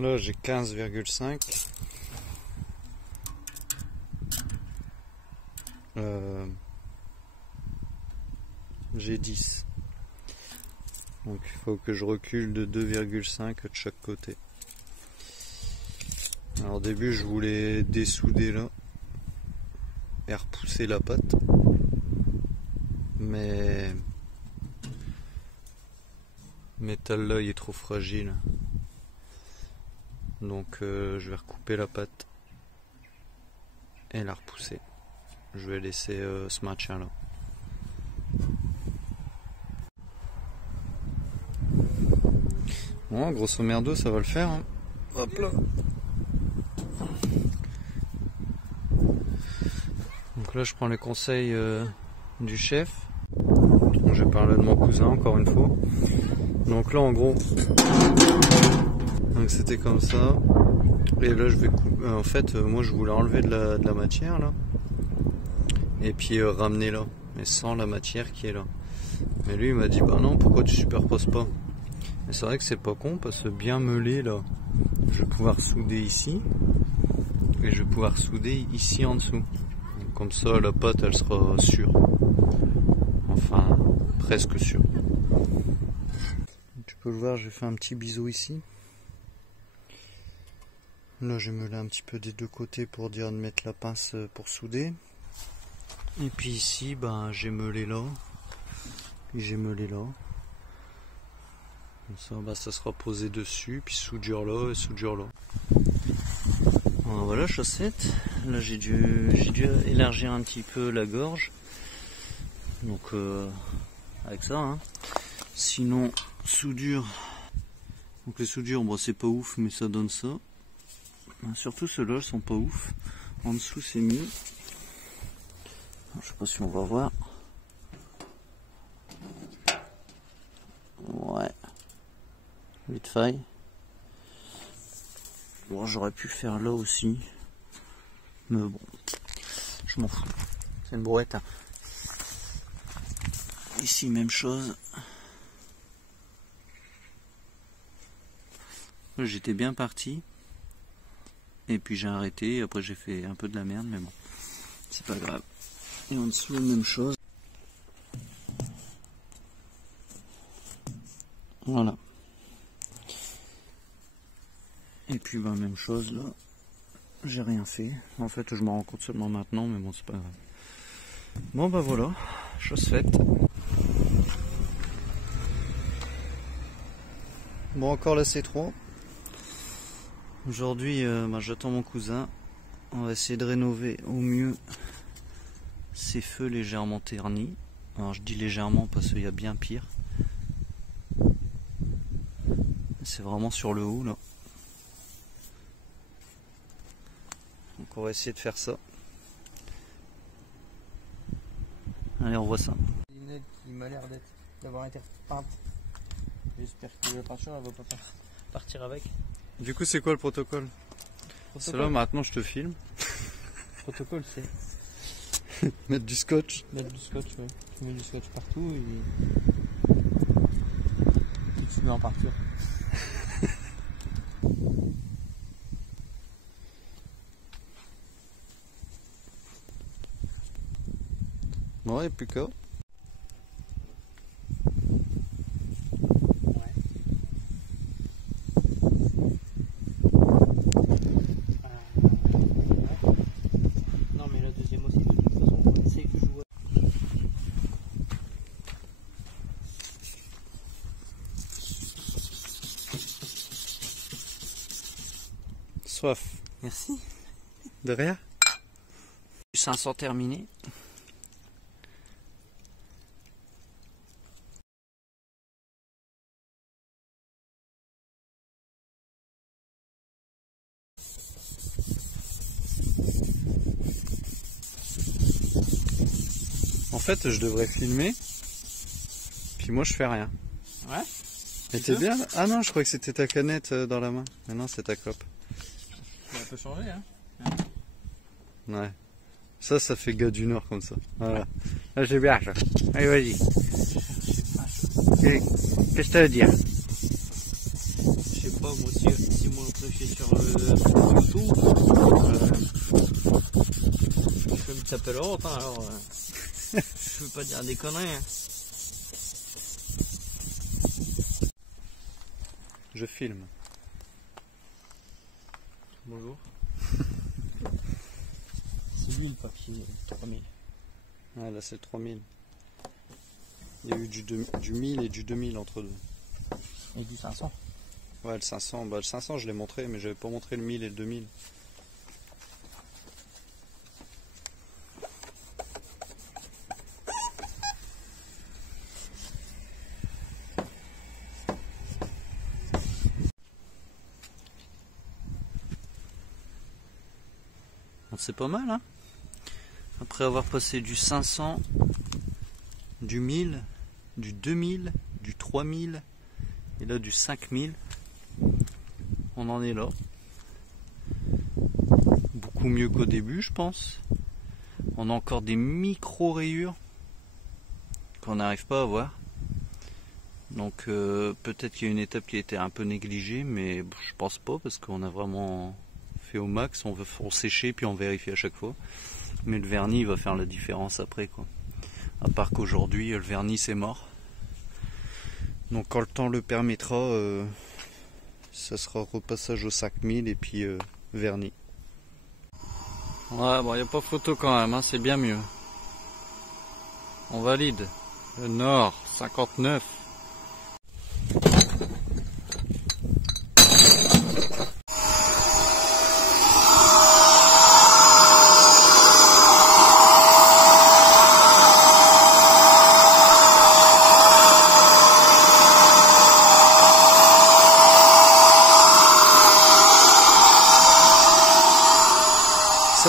Là j'ai 15,5. J'ai 10. Donc il faut que je recule de 2,5 de chaque côté. Alors au début je voulais dessouder là et repousser la patte. Mais le métal là il est trop fragile. Donc je vais recouper la patte et la repousser. Je vais laisser ce maintien là. Bon, grosso merdo ça va le faire. Hein. Hop là. Donc là je prends les conseils du chef. Je vais parler de mon cousin encore une fois. Donc là en gros, donc c'était comme ça. Et là je vais couper. En fait moi je voulais enlever de la matière là. Et puis ramener là. Mais sans la matière qui est là. Mais lui il m'a dit bah non, pourquoi tu superposes pas? Mais c'est vrai que c'est pas con parce que bien meulé là, je vais pouvoir souder ici. Et je vais pouvoir souder ici en dessous. Donc, comme ça la pâte elle sera sûre. Enfin presque sûre. Tu peux le voir, j'ai fait un petit biseau ici. Là j'ai meulé un petit peu des deux côtés pour dire de mettre la pince pour souder. Et puis ici ben j'ai meulé là. Puis j'ai meulé là. Comme ça, bah, ça sera posé dessus, puis soudure là et soudure là. Voilà, chaussette. Là j'ai dû élargir un petit peu la gorge. Donc avec ça. Hein. Sinon, soudure. Donc les soudures, bon, c'est pas ouf, mais ça donne ça. Surtout ceux-là sont pas ouf. En dessous c'est mieux. Je sais pas si on va voir. Ouais. 8 failles. Bon, j'aurais pu faire là aussi. Mais bon, je m'en fous. C'est une brouette. Hein. Ici, même chose. J'étais bien parti. Et puis j'ai arrêté. Après, j'ai fait un peu de la merde, mais bon, c'est pas grave. Et en dessous, même chose. Voilà. Et puis bah même chose là, j'ai rien fait. En fait je me rends compte seulement maintenant, mais bon c'est pas grave. Bon bah voilà, chose faite. Bon encore la C3. Aujourd'hui bah, j'attends mon cousin. On va essayer de rénover au mieux ces feux légèrement ternis. Alors je dis légèrement parce qu'il y a bien pire. C'est vraiment sur le haut là. Donc on va essayer de faire ça. Allez, on voit ça. Une lunette qui m'a l'air d'avoir été peinte. J'espère que la peinture elle va pas partir avec. Du coup c'est quoi le protocole? C'est là maintenant je te filme. Le protocole c'est mettre du scotch. Mettre du scotch, ouais. Tu mets du scotch partout et tu mets en peinture. Bon, et plus qu'à. Non, mais la deuxième aussi, de toute façon, c'est que je vois. Soif. Merci. De rien. 500 terminé. En fait, je devrais filmer. Puis moi, je fais rien. Ouais. Et t'es bien là? Ah non, je crois que c'était ta canette dans la main. Mais non, c'est ta cope. Ça peut changer, hein. Ouais. Ça fait gars du Nord comme ça. Voilà. Là, j'ai bien ça. Allez, vas-y. Qu'est-ce que t'as à dire? Je sais pas, moi, si moi je suis sur YouTube, je peux me taper le honte, hein, alors. Je veux pas dire des conneries, hein. Je filme. Bonjour. C'est lui le papier 3000. Ouais, là, c'est le 3000. Il y a eu du 1000 et du 2000 entre deux. Et du 500. Ouais, le 500, bah, le 500 je l'ai montré, mais j'avais pas montré le 1000 et le 2000. C'est pas mal, hein? Après avoir passé du 500, du 1000, du 2000, du 3000 et là du 5000, on en est là. Beaucoup mieux qu'au début, je pense. On a encore des micro-rayures qu'on n'arrive pas à voir. Donc peut-être qu'il y a une étape qui a été un peu négligée, mais je pense pas parce qu'on a vraiment fait au max. On veut sécher puis on vérifie à chaque fois. Mais le vernis va faire la différence après, quoi. À part qu'aujourd'hui le vernis c'est mort. Donc quand le temps le permettra, ça sera repassage au 5000 et puis vernis. Ouais, bon, il n'y a pas photo quand même, hein, c'est bien mieux. On valide. Le Nord, 59.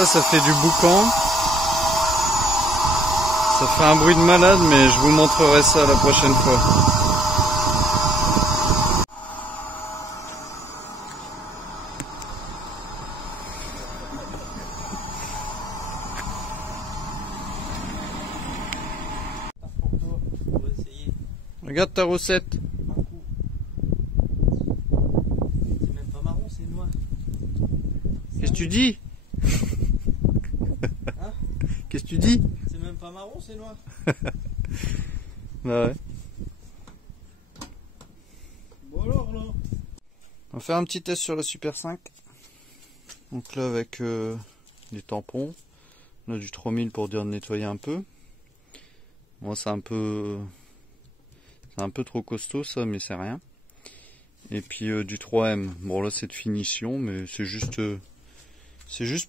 Ça fait du boucan. Ça fait un bruit de malade, mais je vous montrerai ça la prochaine fois. Regarde ta recette. C'est même pas marron, c'est noir. Qu'est-ce que tu dis? Hein? Qu'est-ce que tu dis? C'est même pas marron, c'est noir. Bah ouais. Bon alors là. On va faire un petit test sur la Super 5. Donc là avec les tampons. On a du 3000 pour dire de nettoyer un peu. Moi c'est un peu trop costaud ça, mais c'est rien. Et puis du 3M. Bon là c'est de finition, mais c'est juste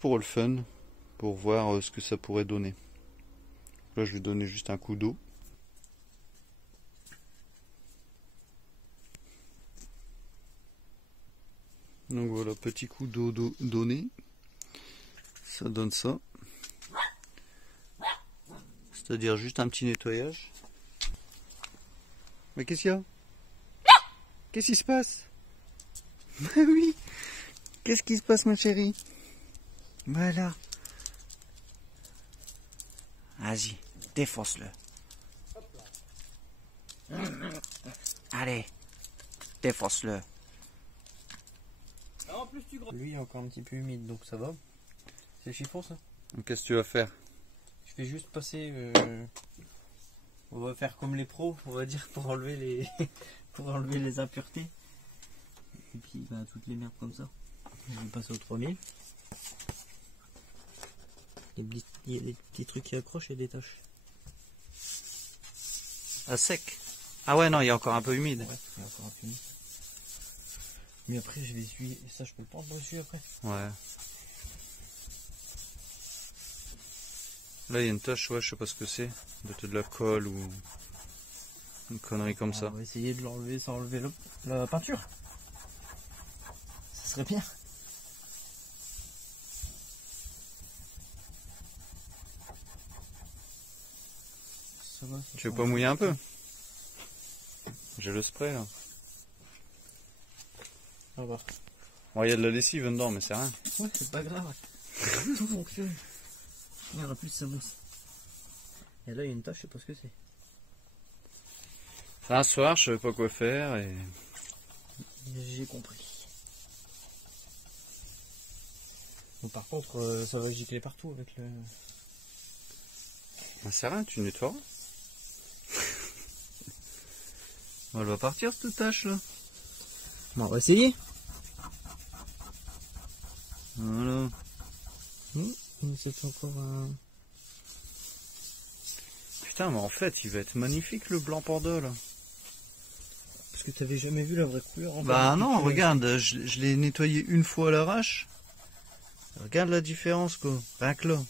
pour le fun, pour voir ce que ça pourrait donner. Là je vais donner juste un coup d'eau. Donc voilà, petit coup d'eau donné. Ça donne ça. C'est-à-dire juste un petit nettoyage. Mais qu'est-ce qu'il y a? Qu'est-ce qui se passe? Bah oui. Qu'est-ce qui se passe, ma chérie? Voilà. Vas-y, défonce-le. Allez, défonce-le. En plus tu gros. Lui est encore un petit peu humide, donc ça va. C'est chiffon ça. Qu'est-ce que tu vas faire? Je vais juste passer. On va faire comme les pros, on va dire, pour enlever les pour enlever les impuretés. Et puis bah, toutes les merdes comme ça. Je vais passer au 3000. Il y a les petits trucs qui accrochent et des taches. À sec. Ah ouais, non, il y a encore un peu humide. Ouais, il y a encore un peu humide. Mais après je vais essuyer. Et ça je peux le prendre dessus après. Ouais. Là il y a une tache, ouais, je sais pas ce que c'est. Peut-être de la colle ou une connerie comme ça. On va essayer de l'enlever sans enlever la peinture. Ça serait bien. va. Tu veux pas mouiller un peu? J'ai le spray là. On va voir. Bon, il y a de la lessive dedans, mais c'est rien. Ouais, c'est pas grave. Tout fonctionne. Il y en a plus, ça mousse. Et là, il y a une tache, je sais pas ce que c'est. C'est un soir, je savais pas quoi faire et. J'ai compris. Bon, par contre, ça va gicler partout avec le... Ben, c'est rien, tu nettoies. Elle va partir cette tâche là. Bon, on va essayer. Voilà. C'est encore un... Putain, mais en fait, il va être magnifique le blanc Bordeaux là. Parce que t'avais jamais vu la vraie couleur. En Bah fait, non, regarde, je l'ai nettoyé une fois à l'arrache. Regarde la différence quoi, rien que là.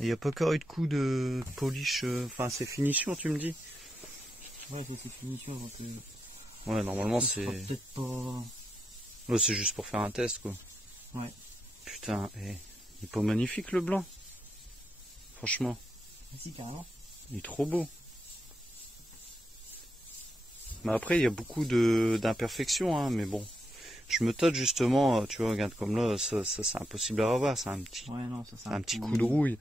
Il n'y a pas encore eu de coup de polish, enfin c'est finition tu me dis? Ouais, ça c'est finition donc... Ouais, normalement ça c'est... sera peut-être pas... Ouais, c'est juste pour faire un test quoi. Ouais. Putain, il est pas magnifique le blanc. Franchement, Si, carrément. il est trop beau. Mais après, il y a beaucoup d'imperfections, hein, mais bon. Je me tâte justement, tu vois, regarde comme là, ça c'est impossible à revoir, c'est un petit, Ouais, non, ça c'est un petit coup de rouille.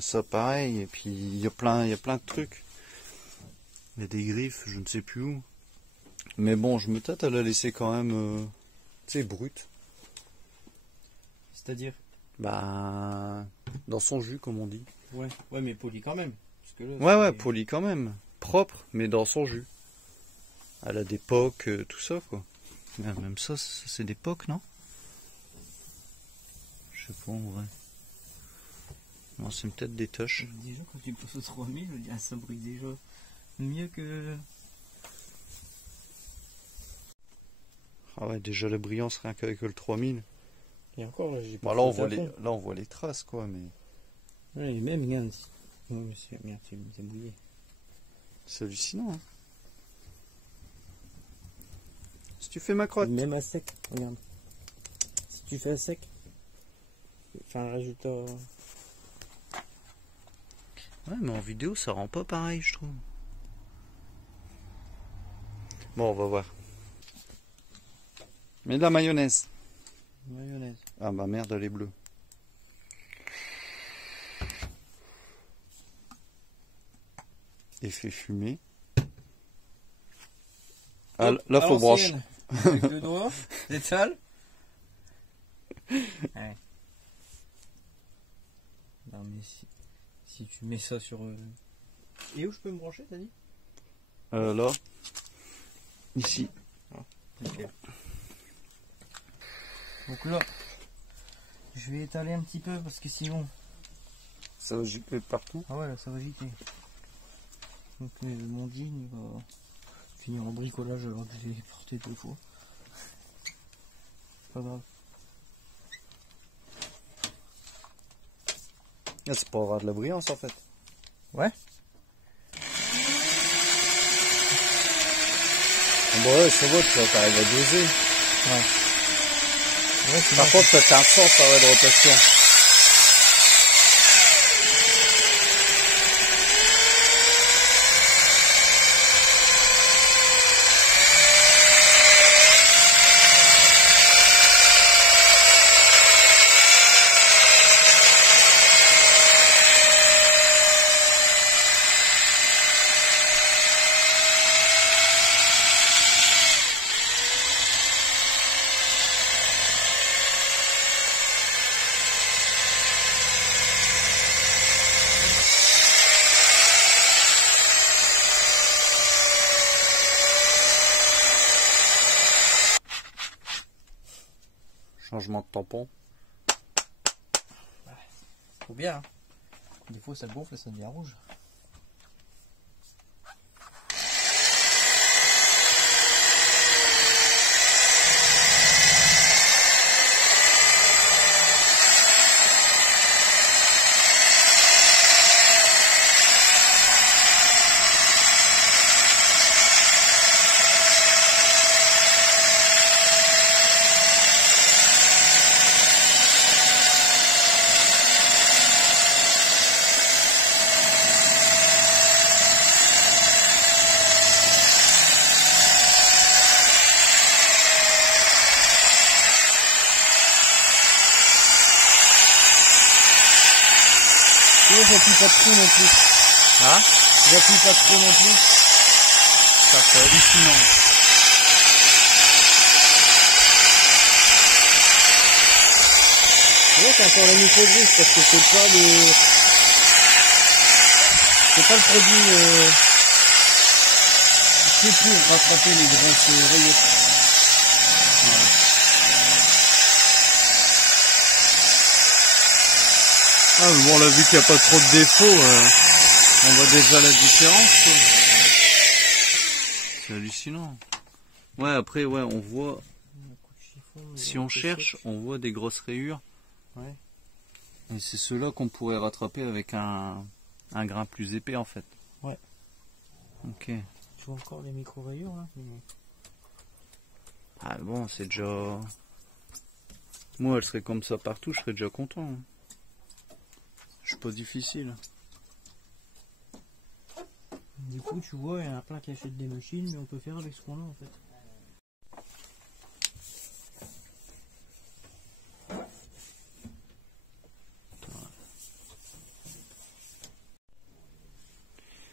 Ça pareil, et puis il y a plein de trucs. Il y a des griffes, je ne sais plus où. Mais bon, je me tâte à la laisser quand même, tu sais, brute. C'est-à-dire? Bah, dans son jus, comme on dit. Ouais, ouais, mais poli quand même. Parce que là, Ouais, poli quand même. Propre, mais dans son jus. Elle a des pocs, tout ça, quoi. Même ça c'est des pocs, non? Je sais pas, en vrai. Non, c'est peut-être des touches. Déjà, quand tu passes au 3000, je dis, ah, ça brille déjà mieux que... Ah ouais, déjà la brillance, rien qu'avec le 3000. Et encore, là, j'ai pas Bon, là, on fait voit les traces, quoi, mais... Ouais, et même, regarde. Ouais, mais merde, c'est mouillé. C'est hallucinant, hein. Si tu fais ma crotte. Même à sec, regarde. Si tu fais à sec, enfin un résultat... Ouais, mais en vidéo, ça rend pas pareil, je trouve. Bon, on va voir. Mets de la mayonnaise. Mayonnaise. Ah bah merde, elle est bleue. Effet fumé. Ah, là, faut brancher. Avec le doigt, l'étale. Ouais. Non mais si tu mets ça sur... Et où je peux me brancher, t'as dit? Là. Ici. Nickel. Donc là, je vais étaler un petit peu parce que sinon... Ça va gicler partout. Ah ouais, là, ça va gicler. Donc mon jean, il va finir en bricolage alors que je l'ai porté 2 fois. Pas grave. Ah, c'est pour avoir de la brillance en fait. Ouais. Bon, ouais, ça va, tu arrives à doser. Ouais. Ouais, Par contre, ça fait un sens de rotation. Changement de tampon. Faut bien. Hein. Des fois ça gonfle et ça devient rouge. vois, j'appuie pas trop non plus. Ah, J'appuie pas trop non plus. ça c'est hallucinant. Tu vois, c'est encore la micro-brise parce que c'est pas le produit fait pour rattraper les grosses rayures. Ah, mais bon, on a vu qu'il n'y a pas trop de défauts, on voit déjà la différence, quoi. C'est hallucinant. Ouais, après, ouais, on voit, si on cherche, on voit des grosses rayures. Ouais. Et c'est ceux-là qu'on pourrait rattraper avec un grain plus épais, en fait. Ouais. Ok. Tu vois encore les micro-rayures là? Ah bon, c'est déjà... Moi, elle serait comme ça partout, je serais déjà content. Hein. Je suis pas difficile. Du coup, tu vois, il y en a plein qui achètent des machines, mais on peut faire avec ce qu'on a en fait.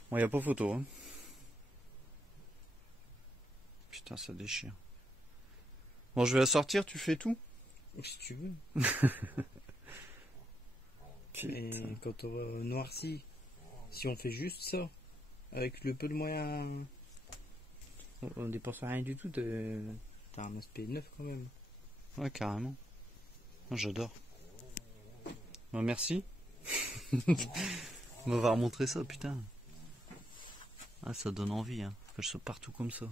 Bon, y a pas photo. Hein. Putain, ça déchire. Bon, je vais la sortir, tu fais tout? Si tu veux. Et quand on va noirci, si on fait juste ça, avec le peu de moyens, on dépense rien du tout, t'as un aspect neuf quand même. Ouais, carrément. Moi, j'adore. Bah, merci. On va remontrer ça, putain. Ah, ça donne envie, hein. Faut que je sois partout comme ça.